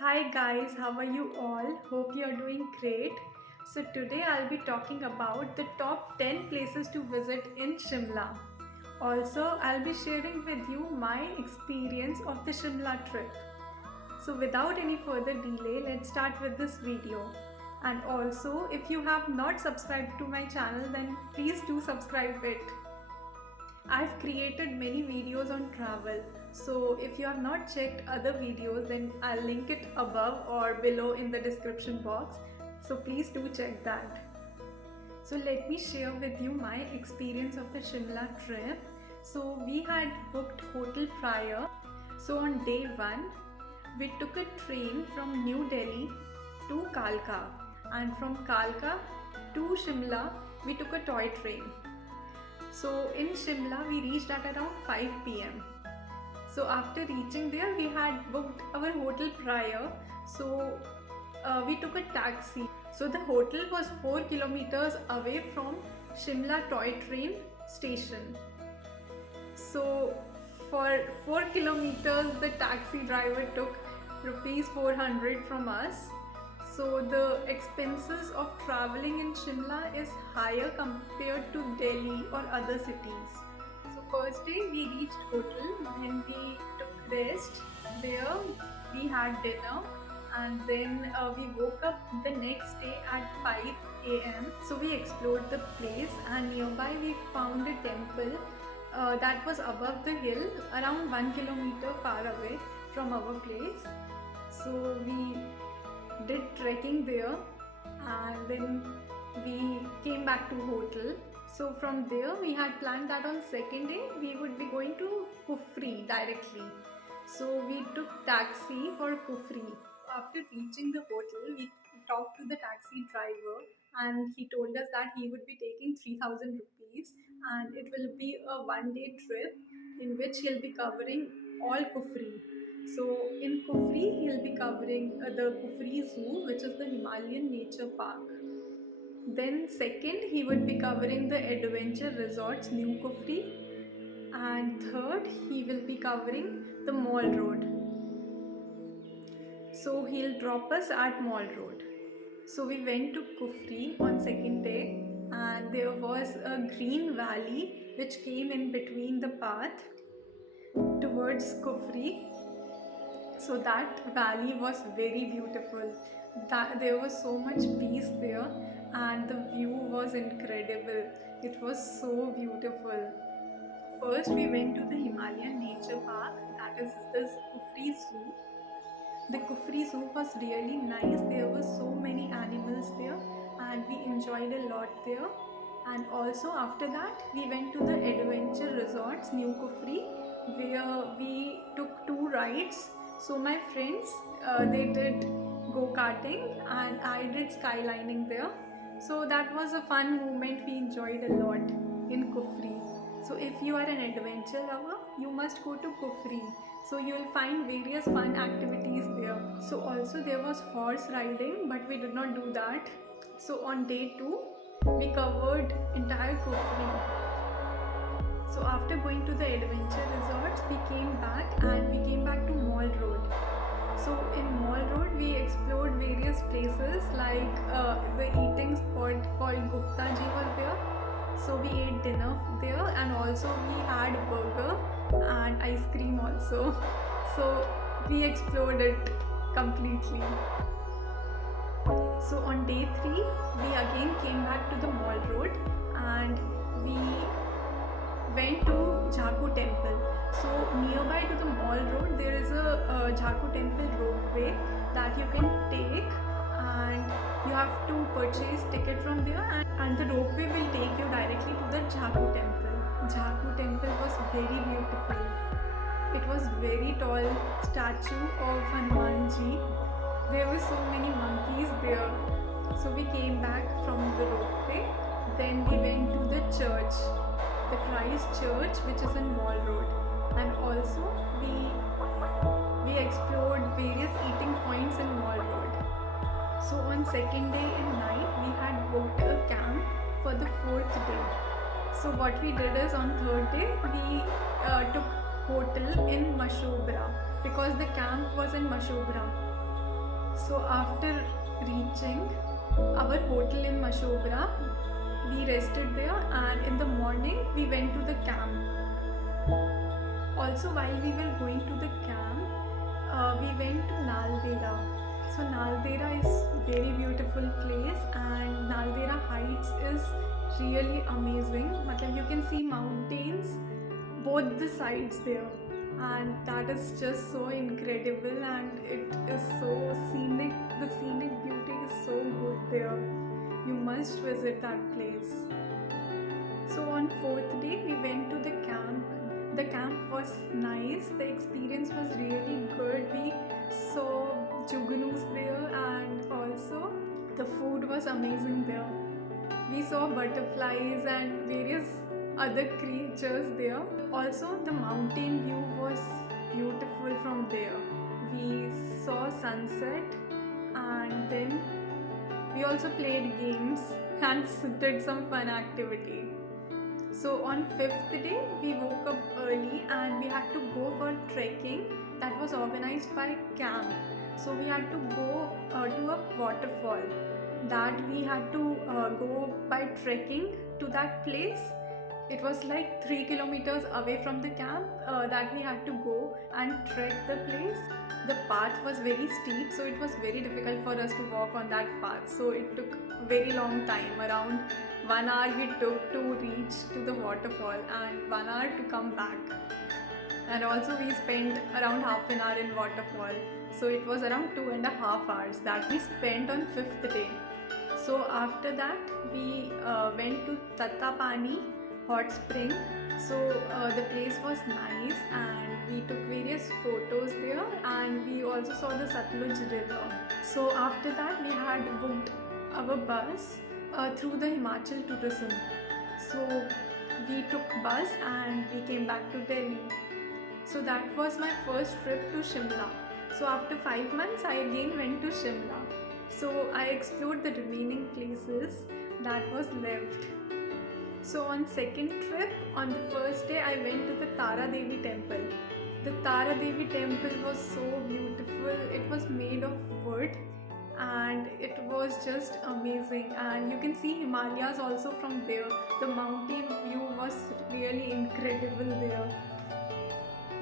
Hi guys, how are you all? Hope you are doing great. So today I'll be talking about the top 10 places to visit in Shimla. Also, I'll be sharing with you my experience of the Shimla trip. So without any further delay, let's start with this video. And also, if you have not subscribed to my channel, then please do subscribe it. I've created many videos on travel, so if you have not checked other videos, then I'll link it above or below in the description box. So please do check that. So let me share with you my experience of the Shimla trip. So we had booked hotel prior. So on day 1, we took a train from New Delhi to Kalka, and from Kalka to Shimla we took a toy train. So in Shimla, we reached at around 5 p.m. So after reaching there, we had booked our hotel prior. So we took a taxi. So the hotel was 4 kilometers away from Shimla toy train station. So for 4 kilometers, the taxi driver took rupees 400 from us. So the expenses of traveling in Shimla is higher compared to Delhi or other cities. So first day we reached hotel, then we took rest there, we had dinner, and then we woke up the next day at 5 a.m. So we explored the place, and nearby we found a temple that was above the hill around 1 kilometer far away from our place. So we did trekking there, and then we came back to hotel. So from there we had planned that on second day we would be going to Kufri directly. So we took taxi for Kufri. After reaching the hotel, we talked to the taxi driver, and he told us that he would be taking 3000 rupees, and it will be a 1 day trip in which he'll be covering all Kufri. So in Kufri, he'll be covering the Kufri Zoo, which is the Himalayan Nature Park. Then second, he would be covering the Adventure Resorts New Kufri. And third, he will be covering the Mall Road. So he'll drop us at Mall Road. So we went to Kufri on second day, and there was a green valley which came in between the path towards Kufri. So that valley was very beautiful. That there was so much peace there, and the view was incredible. It was so beautiful. First, we went to the Himalayan Nature Park, that is the Kufri Zoo. The Kufri Zoo was really nice. There were so many animals there, and we enjoyed a lot there. And also after that, we went to the Adventure Resorts New Kufri, where we took two rides. So my friends, they did go karting, and I did skylining there. So that was a fun moment. We enjoyed a lot in Kufri. So if you are an adventure lover, you must go to Kufri. So you will find various fun activities there. So also there was horse riding, but we did not do that. So on day 2, we covered entire Kufri. So after going to the adventure resorts, we came back, and we came back to Mall Road. So in Mall Road, we explored various places like the eating spot called Gupta Ji was there. So we ate dinner there, and also we had burger and ice cream also. So we explored it completely. So on day 3, we again came back to the Mall Road, and we went to Jhaku Temple. So nearby to the Mall Road, there is a Jhaku Temple ropeway that you can take, and you have to purchase ticket from there, and the ropeway will take you directly to the Jhaku Temple. Jhaku Temple was very beautiful. It was very tall statue of Hanumanji. There were so many monkeys there. So we came back from the ropeway. Then we went to the church, the Christ Church, which is in Mall Road. And also we explored various eating points in Mall Road. So on second day in night, we had booked a camp for the fourth day. So what we did is, on third day, we took hotel in Mashobra, because the camp was in Mashobra. So after reaching our hotel in Mashobra, we rested there, and in the morning we went to the camp. Also, while we were going to the camp, we went to Naldera. So Naldera is very beautiful place, and Naldera Heights is really amazing. Matlab you can see mountains both the sides there, and that is just so incredible, and it is so scenic. The scenic beauty is so good there. You must visit that place. So on fourth day we went to the camp. The camp was nice. The experience was really good. We saw jugnus there, and also the food was amazing there. We saw butterflies and various other creatures there. Also the mountain view was beautiful from there. We saw sunset, and then we also played games and did some fun activity. So on fifth day we woke up early and we had to go for trekking that was organized by camp. So we had to go to a waterfall that we had to go by trekking to that place. It was like 3 kilometers away from the camp that we had to go and trek the place. The path was very steep, so it was very difficult for us to walk on that path. So it took very long time, around 1 hour we took to reach to the waterfall and 1 hour to come back. And also we spent around half an hour in waterfall. So it was around 2.5 hours that we spent on fifth day. So after that we went to Tattapani hot spring. So the place was nice and we took various photos there, and we also saw the Satluj river. So after that we had booked our bus through the Himachal tourism. So we took bus and we came back to Delhi. So that was my first trip to Shimla. So after 5 months I again went to Shimla. So I explored the remaining places that was left. So on second trip, on the first day I went to the Tara Devi temple. The Tara Devi temple was so beautiful. It was made of wood and it was just amazing, and you can see Himalayas also from there. The mountain view was really incredible there.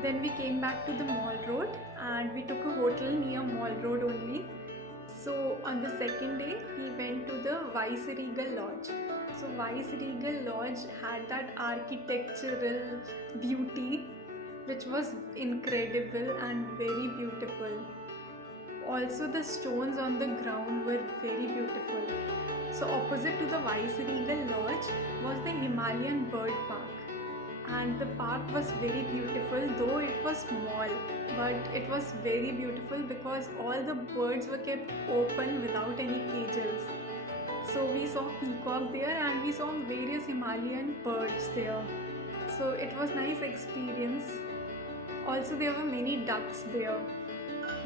Then we came back to the Mall Road and we took a hotel near Mall Road only. So on the second day we went to the Viceregal Lodge. So Viceregal Lodge had that architectural beauty which was incredible and very beautiful. Also the stones on the ground were very beautiful. So opposite to the Viceregal Lodge was the Himalayan Bird Park. And the park was very beautiful, though it was small, but it was very beautiful because all the birds were kept open without any cages. So we saw peacock there and we saw various Himalayan birds there. So it was nice experience. Also there were many ducks there.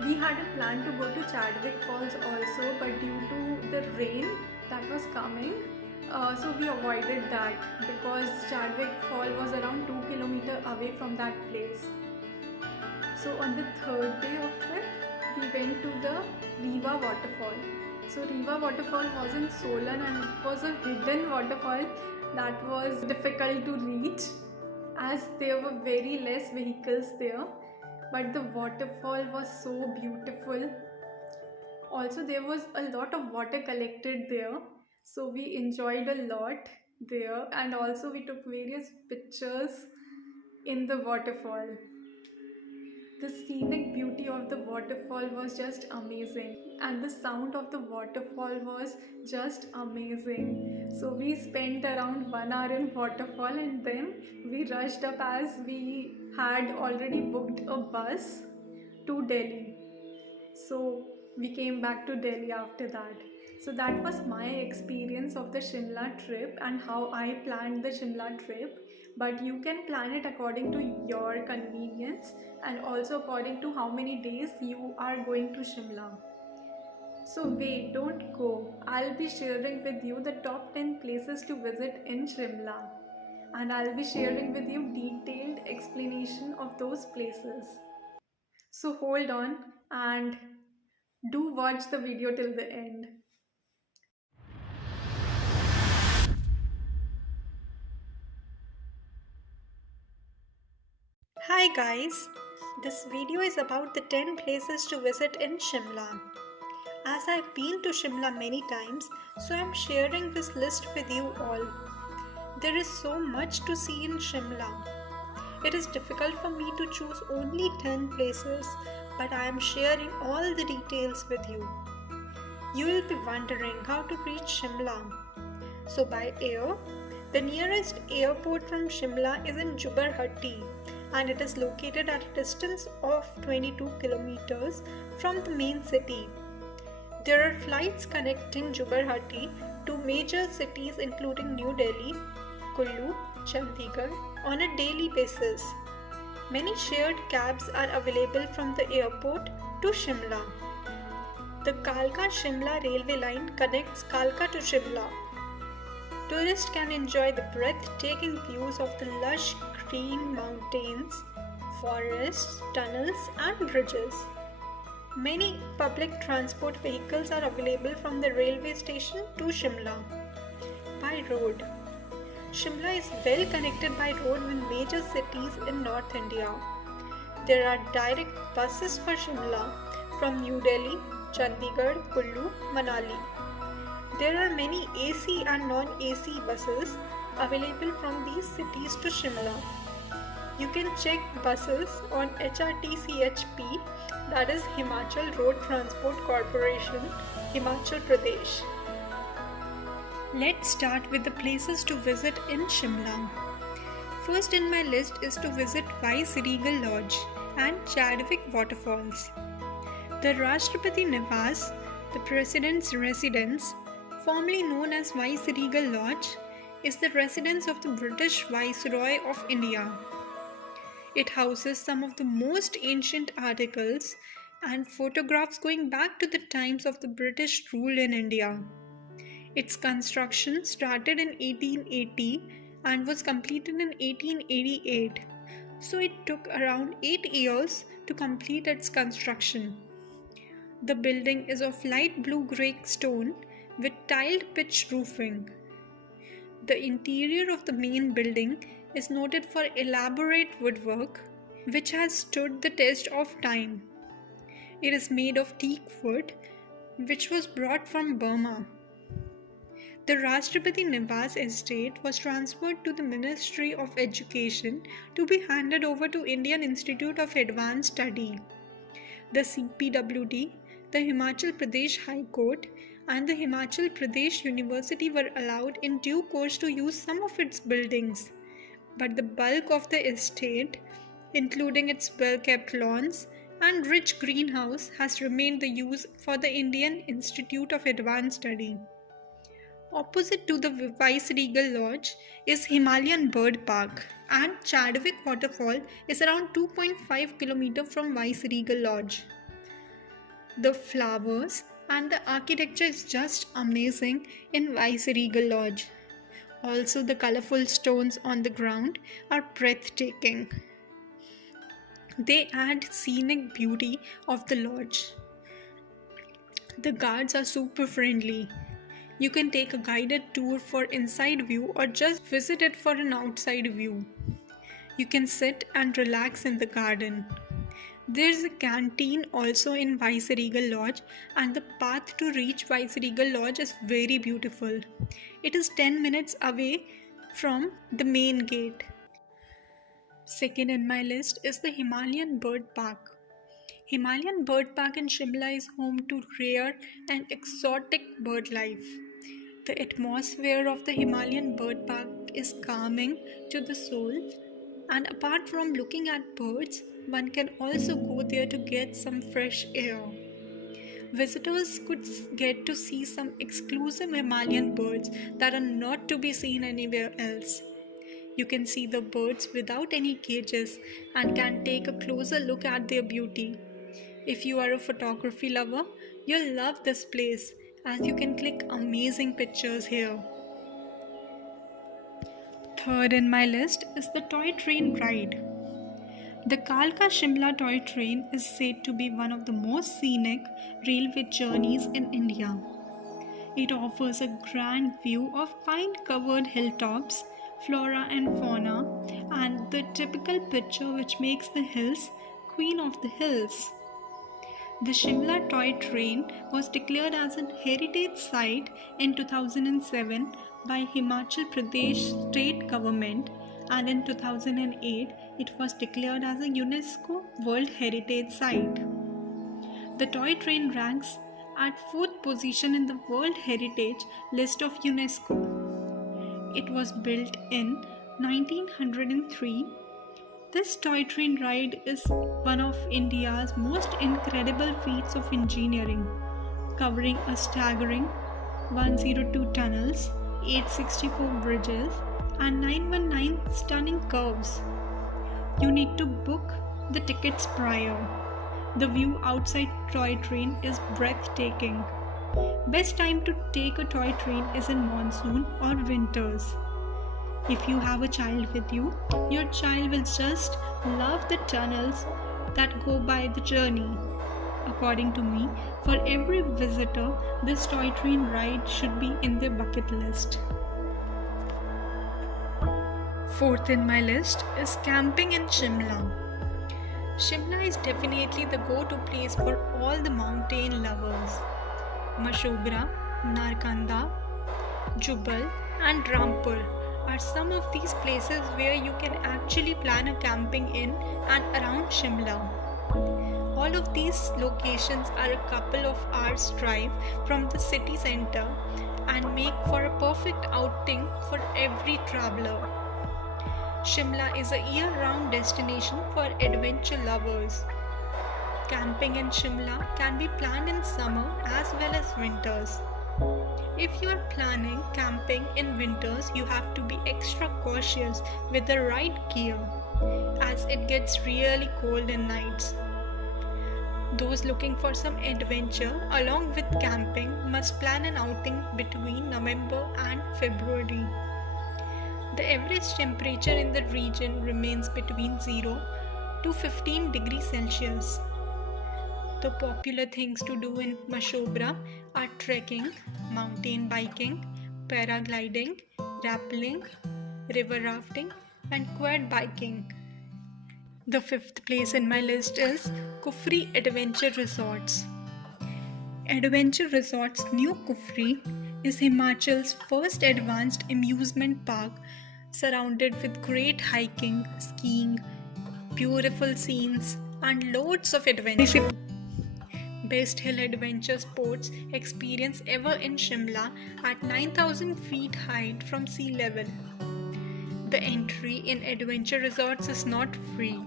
We had a plan to go to Chadwick Falls also, but due to the rain that was coming, so we avoided that because Chadwick Fall was around 2 kilometers away from that place. So on the third day of trip, we went to the Riva waterfall. So Riva waterfall was in Solan and it was a hidden waterfall that was difficult to reach as there were very less vehicles there. But the waterfall was so beautiful. Also there was a lot of water collected there. So we enjoyed a lot there, and also we took various pictures in the waterfall. The scenic beauty of the waterfall was just amazing, and the sound of the waterfall was just amazing. So we spent around 1 hour in waterfall and then we rushed up as we had already booked a bus to Delhi. So we came back to Delhi after that. So that was my experience of the Shimla trip and how I planned the Shimla trip. But you can plan it according to your convenience and also according to how many days you are going to Shimla. So wait, don't go. I'll be sharing with you the top 10 places to visit in Shimla. And I'll be sharing with you detailed explanation of those places. So hold on and do watch the video till the end. Hi guys, this video is about the 10 places to visit in Shimla. As I've been to Shimla many times, so I'm sharing this list with you all. There is so much to see in Shimla. It is difficult for me to choose only 10 places, but I am sharing all the details with you. You will be wondering how to reach Shimla. So by air, the nearest airport from Shimla is in Jubarhatti and it is located at a distance of 22 kilometers from the main city. There are flights connecting Jubarhatti to major cities including New Delhi, Kullu, Chandigarh on a daily basis. Many shared cabs are available from the airport to Shimla. The Kalka-Shimla railway line connects Kalka to Shimla. Tourists can enjoy the breathtaking views of the lush green mountains, forests, tunnels and bridges. Many public transport vehicles are available from the railway station to Shimla. By road, Shimla is well connected by road with major cities in North India. There are direct buses for Shimla from New Delhi, Chandigarh, Kullu, Manali. There are many AC and non-AC buses available from these cities to Shimla. You can check buses on HRTCHP, that is Himachal Road Transport Corporation, Himachal Pradesh. Let's start with the places to visit in Shimla. First in my list is to visit Vice Regal Lodge and Chadwick Waterfalls. The Rashtrapati Niwas, the President's residence, formerly known as Vice Regal Lodge, is the residence of the British Viceroy of India. It houses some of the most ancient articles and photographs going back to the times of the British rule in India. Its construction started in 1880 and was completed in 1888, so it took around 8 years to complete its construction. The building is of light blue-grey stone with tiled pitch roofing. The interior of the main building is noted for elaborate woodwork, which has stood the test of time. It is made of teak wood, which was brought from Burma. The Rashtrapati Niwas estate was transferred to the Ministry of Education to be handed over to Indian Institute of Advanced Study. The CPWD, the Himachal Pradesh High Court, and the Himachal Pradesh University were allowed in due course to use some of its buildings, but the bulk of the estate, including its well-kept lawns and rich greenhouse, has remained the use for the Indian Institute of Advanced Study. Opposite to the Vice Regal Lodge is Himalayan Bird Park, and Chadwick Waterfall is around 2.5 km from Vice Regal Lodge. The flowers and the architecture is just amazing in Vice Regal Lodge. Also, the colorful stones on the ground are breathtaking. They add scenic beauty of the lodge. The guards are super friendly. You can take a guided tour for inside view or just visit it for an outside view. You can sit and relax in the garden. There is a canteen also in Vice Regal Lodge, and the path to reach Vice Regal Lodge is very beautiful. It is 10 minutes away from the main gate. Second in my list is the Himalayan Bird Park. Himalayan Bird Park in Shimla is home to rare and exotic bird life. The atmosphere of the Himalayan Bird Park is calming to the soul, and apart from looking at birds, one can also go there to get some fresh air. Visitors could get to see some exclusive Himalayan birds that are not to be seen anywhere else. You can see the birds without any cages and can take a closer look at their beauty. If you are a photography lover, you'll love this place as you can click amazing pictures here. Third in my list is the toy train ride. The Kalka Shimla toy train is said to be one of the most scenic railway journeys in India. It offers a grand view of pine covered hilltops, flora and fauna, and the typical picture which makes the hills queen of the hills. The Shimla toy train was declared as a heritage site in 2007 by Himachal Pradesh state government, and in 2008 it was declared as a UNESCO World Heritage Site. The toy train ranks at 4th position in the World Heritage list of UNESCO. It was built in 1903. This toy train ride is one of India's most incredible feats of engineering, covering a staggering 102 tunnels, 864 bridges, and 919 stunning curves. You need to book the tickets prior. The view outside toy train is breathtaking. Best time to take a toy train is in monsoon or winters. If you have a child with you, your child will just love the tunnels that go by the journey. According to me, for every visitor, this toy train ride should be in their bucket list. Fourth in my list is camping in Shimla. Shimla is definitely the go-to place for all the mountain lovers. Mashobra, Narkanda, Jubal and Rampur are some of these places where you can actually plan a camping in and around Shimla. All of these locations are a couple of hours drive from the city center and make for a perfect outing for every traveler. Shimla is a year-round destination for adventure lovers. Camping in Shimla can be planned in summer as well as winters. If you are planning camping in winters, you have to be extra cautious with the right gear as it gets really cold in nights. Those looking for some adventure along with camping must plan an outing between November and February. The average temperature in the region remains between 0 to 15 degrees Celsius. The popular things to do in Mashobra are trekking, mountain biking, paragliding, rappelling, river rafting, and quad biking. The fifth place in my list is Kufri Adventure Resorts. Adventure Resorts New Kufri is Himachal's first advanced amusement park surrounded with great hiking, skiing, beautiful scenes, and loads of adventure. Best hill adventure sports experience ever in Shimla at 9,000 feet height from sea level. The entry in adventure resorts is not free.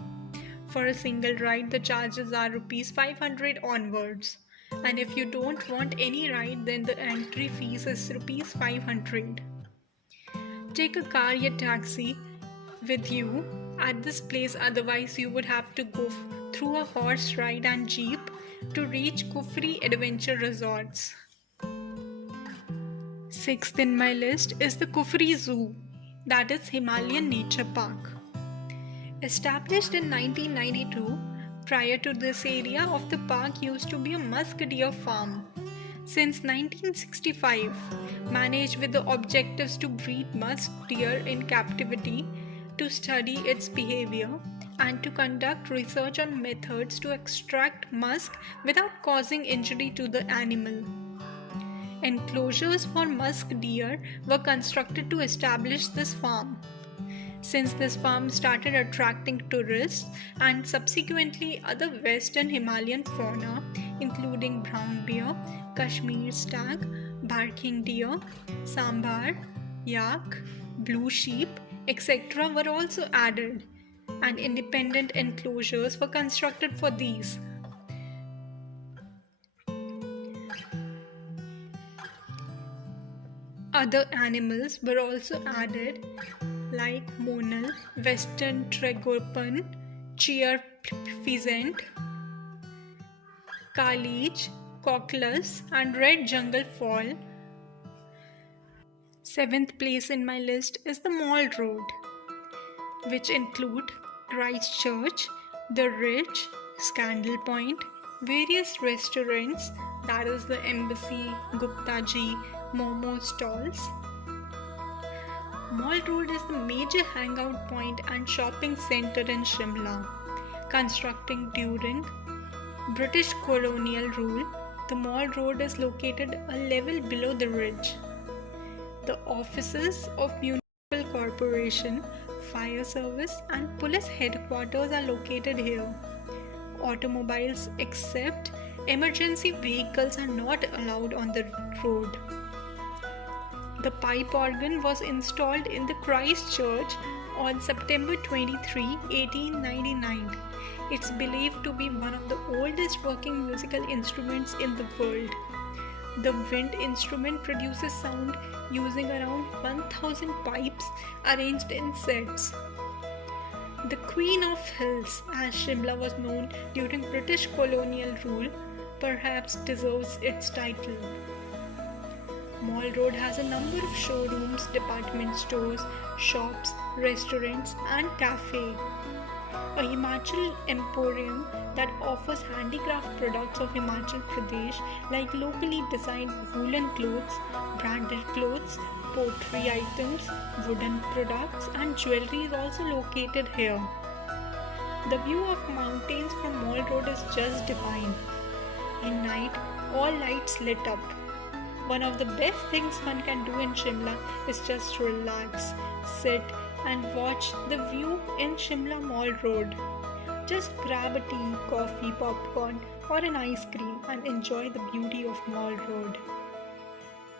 For a single ride, the charges are Rs 500 onwards. And if you don't want any ride, then the entry fees is Rs 500. Take a car or taxi with you at this place, otherwise you would have to go through a horse ride and jeep to reach Kufri Adventure Resorts. Sixth in my list is the Kufri Zoo, that is Himalayan Nature Park. Established in 1992, prior to this area of the park used to be a musk deer farm. Since 1965, managed with the objectives to breed musk deer in captivity, to study its behavior, and to conduct research on methods to extract musk without causing injury to the animal. Enclosures for musk deer were constructed to establish this farm. Since this farm started attracting tourists and subsequently other western Himalayan fauna, including brown bear, Kashmir stag, barking deer, sambar, yak, blue sheep, etc. were also added, and independent enclosures were constructed for these. Other animals were also added like monal, western tragopan, cheer pheasant, kalich, cocklus, and red jungle fowl. Seventh place in my list is the Mall Road, which include Christchurch, The Ridge, Scandal Point, various restaurants, that is the Embassy, Gupta Ji, Momo stalls. Mall Road is the major hangout point and shopping centre in Shimla. Constructing during British colonial rule, the Mall Road is located a level below the ridge. The offices of Municipal Corporation, Fire Service and Police Headquarters are located here. Automobiles except emergency vehicles are not allowed on the road. The pipe organ was installed in the Christ Church on September 23, 1899. It's believed to be one of the oldest working musical instruments in the world. The wind instrument produces sound using around 1000 pipes arranged in sets. The Queen of Hills, as Shimla was known during British colonial rule, perhaps deserves its title. Mall Road has a number of showrooms, department stores, shops, restaurants and cafe. A Himachal emporium that offers handicraft products of Himachal Pradesh like locally designed woolen clothes, branded clothes, pottery items, wooden products and jewelry is also located here. The view of mountains from Mall Road is just divine. In night, all lights lit up. One of the best things one can do in Shimla is just relax, sit and watch the view in Shimla Mall Road. Just grab a tea, coffee, popcorn or an ice cream and enjoy the beauty of Mall Road.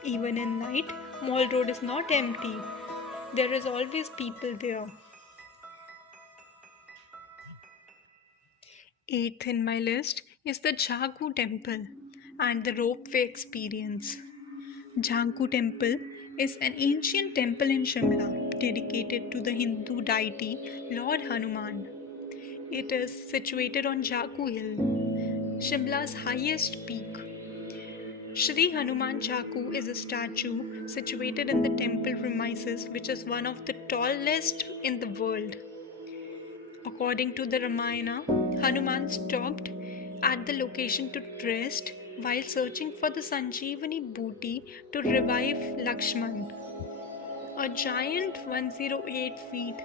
Even in night, Mall Road is not empty. There is always people there. Eighth in my list is the Jhagu Temple and the ropeway experience. Jhanku Temple is an ancient temple in Shimla dedicated to the Hindu deity Lord Hanuman. It is situated on Jhaku Hill, Shimla's highest peak. Shri Hanuman Jhaku is a statue situated in the temple premises, which is one of the tallest in the world. According to the Ramayana, Hanuman stopped at the location to rest while searching for the Sanjeevani booty to revive Lakshman. A giant 108 feet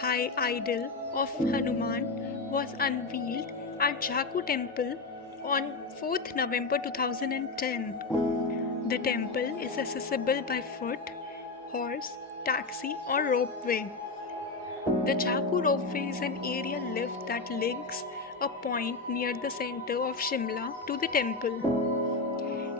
high idol of Hanuman was unveiled at Jhaku Temple on 4th November 2010. The temple is accessible by foot, horse, taxi or ropeway. The Jhaku ropeway is an aerial lift that links a point near the center of Shimla to the temple.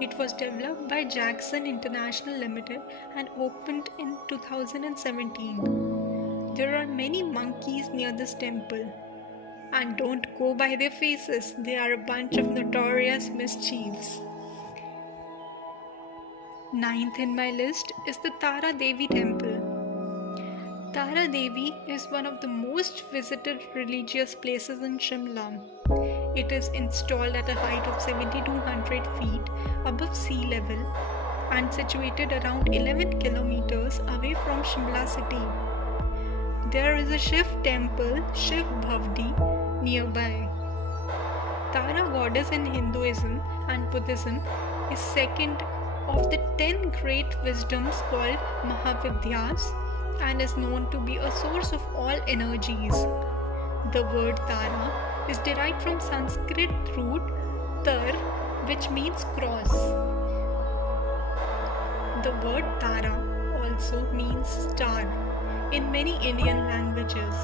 It was developed by Jackson International Limited and opened in 2017. There are many monkeys near this temple. And don't go by their faces, they are a bunch of notorious mischiefs. Ninth in my list is the Tara Devi Temple. Tara Devi is one of the most visited religious places in Shimla. It is installed at a height of 7,200 feet above sea level and situated around 11 kilometers away from Shimla city. There is a Shiv temple, Shiv Bhavdi, nearby. Tara goddess in Hinduism and Buddhism is second of the 10 great wisdoms called Mahavidyas and is known to be a source of all energies. The word Tara is derived from Sanskrit root tar, which means cross. The word Tara also means star in many Indian languages.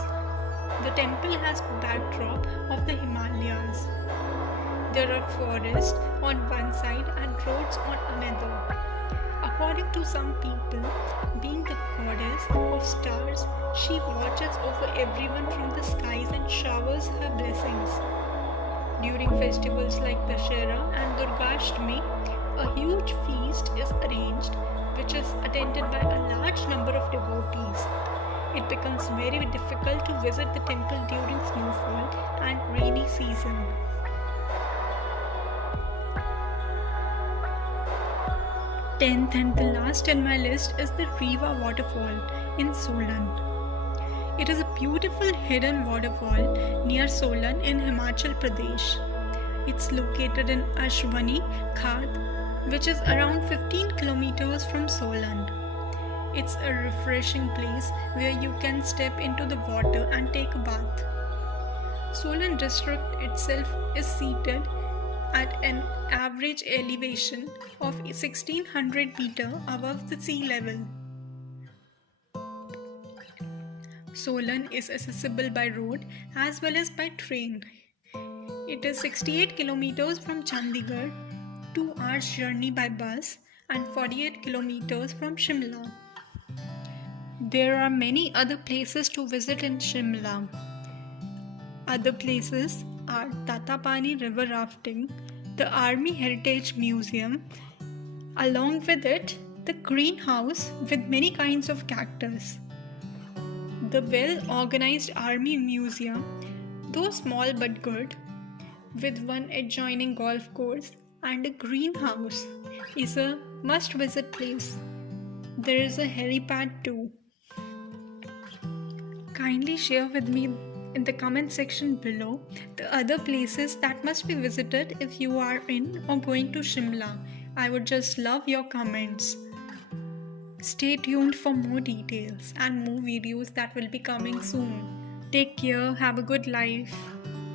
The temple has backdrop of the Himalayas. There are forests on one side and roads on another. According to some people, being the goddess of stars, she watches over everyone from the skies and showers her blessings. During festivals like Dashera and Durgashtami, a huge feast is arranged, which is attended by a large number of devotees. It becomes very difficult to visit the temple during snowfall and rainy season. Tenth and the last in my list is the Riva waterfall in Solan. It is a beautiful hidden waterfall near Solan in Himachal Pradesh. It's located in Ashwani Khat, which is around 15 kilometers from Solan. It's a refreshing place where you can step into the water and take a bath. Solan district itself is seated at an average elevation of 1600 meter above the sea level. Solan is accessible by road as well as by train. It is 68 kilometers from Chandigarh, 2 hours journey by bus, and 48 kilometers from Shimla. There are many other places to visit in Shimla. Other places are Tatapani River Rafting, the Army Heritage Museum, along with it, the greenhouse with many kinds of cactus. The well organized Army Museum, though small but good, with one adjoining golf course and a greenhouse, is a must visit place. There is a helipad too. Kindly share with me in the comment section below the other places that must be visited if you are in or going to Shimla. I would just love your comments. Stay tuned for more details and more videos that will be coming soon. Take care, have a good life,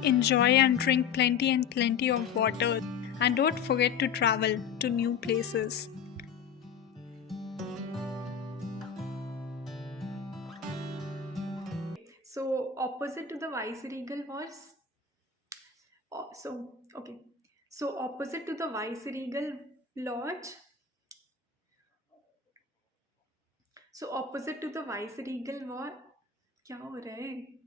enjoy and drink plenty and plenty of water, and don't forget to travel to new places. So opposite to the Viceregal was okay. So opposite to the Viceregal Lodge. So opposite to the Viceregal war क्या हो रहा है